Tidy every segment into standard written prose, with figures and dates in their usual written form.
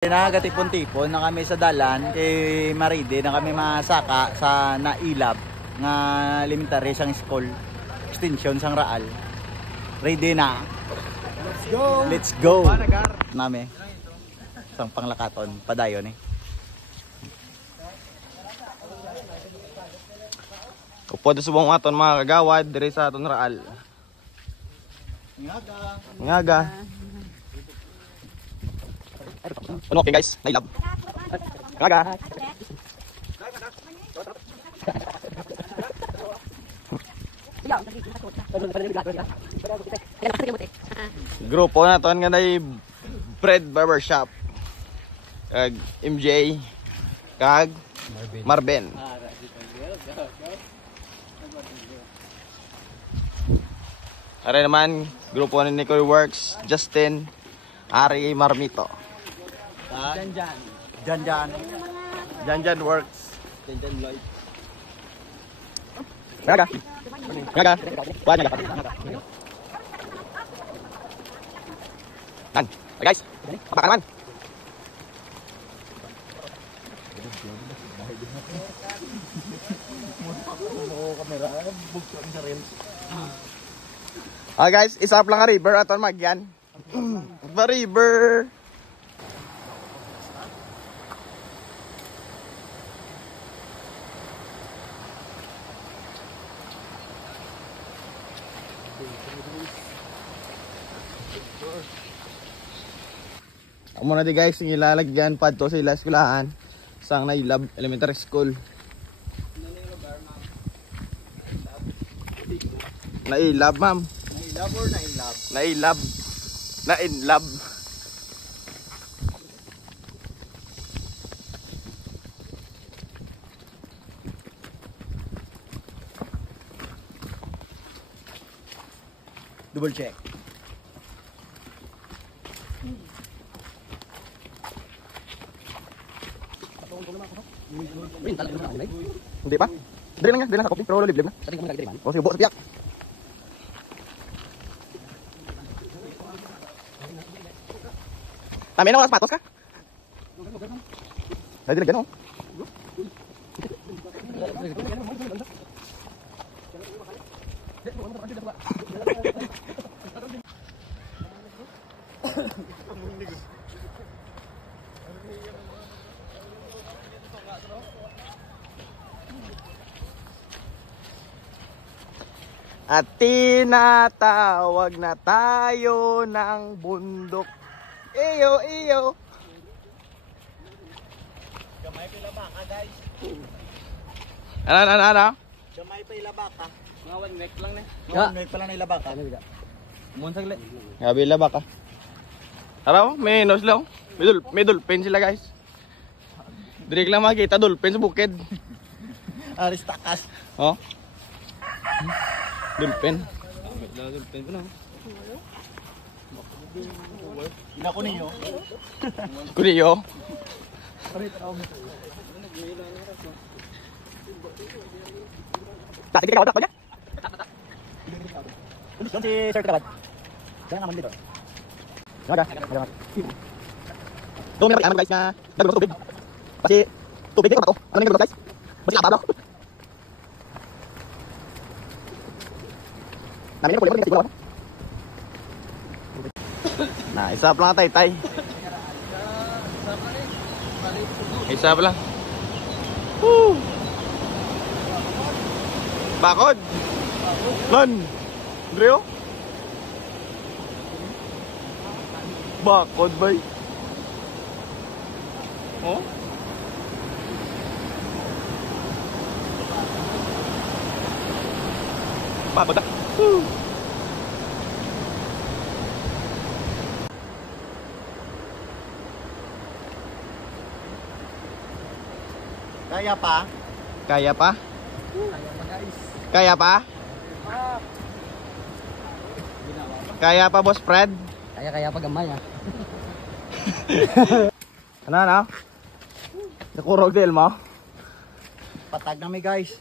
Nagatipon-tipon na kami sa dalan kay Maride na kami masaka sa nailab nga elementary sang school extension sang Raal. Ready na. Let's go. Let's go. Nami. Sang panglakaton padayon eh. Upo do subong aton mga kagawad diri sa aton Raal. Ngaga. Ano okay guys? Nailab. Ngaga. Grupo na ton nga day Fred Barbershop. Kag MJ kag Marben. Are naman grupo ni Nicoy Works, Justin, Ari Marmito. Janjan Works. Janjan Lloyd. Ngaga. Ngaga. Kuha ngaga. Dan. Hey guys. Apa naman? Guys, isa lang nga river aton magyan. The river. Amo na di guys, yung ilalagyan pa to sa ila eskwelahan sang Nailab Elementary School. Nailab, ma'am. Nailab or nainlab? Nailab. Nainlab. Double check. Hindi pa? Dali lang sa kopi, pero liblib na. O sige, buo sa tiyak. Tama na, wala sapatos ka? Dali lagyan o. At tinatawag na tayo ng bundok. Iyo, iyo. Gamay pa ilabaka guys. Ano? Gamay pa ilabaka. Mga 1 week lang na. 1 week pa lang na ilabaka. Munsag le. Gabi la baka. Araw, may noslaw. May dolphin sila guys. Direk lang makita dolphin sa bukid. Aris takas. Oh. Dolphin. Dolphin pa na. Ina ko ninyo. Kuriyo. Tak, kita kawat apa Doon si Sir Kawad. Diyan naman dito. Ngaga. Doon may aman guys na nagulong tubig. Kasi tubig dito ba to? Ano yung nagulong guys? Kasi abaw. Namin na kulit siguro. Nah, isa pa lang tay. Isa pa lang. Bakod. Lan. Drio. Bakod bay. Oh. Bakod ah. Kaya pa? Kaya pa? Kaya pa guys. Kaya pa? Kaya pa boss Fred? Kaya pa gamay ah. Ano? Nakurog del mo? Patag na mi guys.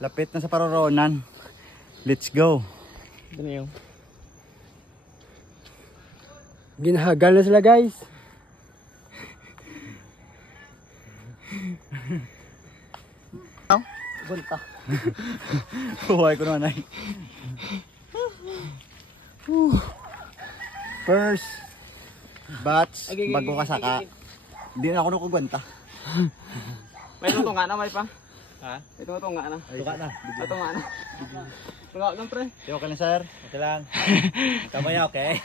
Lapit na sa paroronan. Let's go. Ano yung? Ginahagal na sila guys. Gunta. Buhay ko naman ay. First batch bago kasaka. Hindi na ako nakugwanta. May tutunga na, may pa. Ha? May tutunga na. Tuka na. Tunga na. Tunga lang, pre. Okay lang, sir. Okay lang. Kamay okay.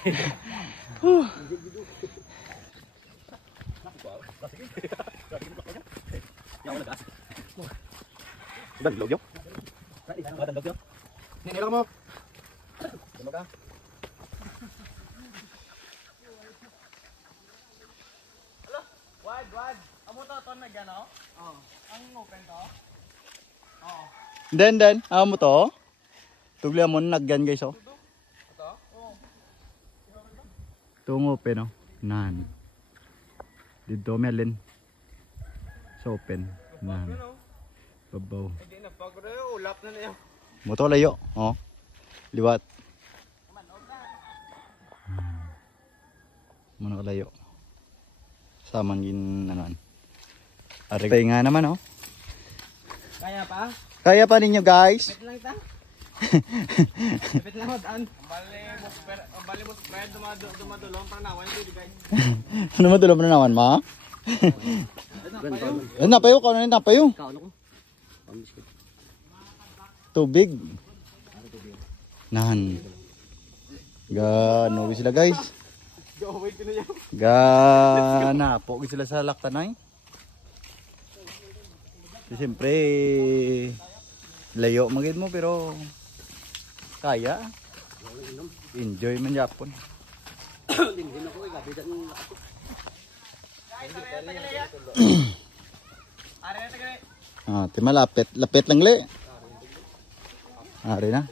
Dandog yun. Dandog yun. Ninilang mo. Dandog ka. Wag. Amo to na gano? Oo. Ang open to? Oo. Den, amo to? Tugli mo naggan guys oh. Ito? Oo. Tung open oh. Nan. Dito melin. So open. Nan. Babaw. Hindi na pag ulap na niya. Moto layo, oh. Liwat. Muna layo. Saman gin ano. Ari nga naman oh. Kaya pa? Kaya pa ninyo guys. Pit lang ta. Pit lang daan. Bali mo spread dumadulong para nawan dito guys. Ano madulong na naman ma? Napayo ka na napayo. Tubig. Nahan. Gano sila guys. Gana po sila sa laktanay. Siyempre layo magid mo pero kaya. Enjoy man Japon. Ti malapit, lapit lang le. Ari na.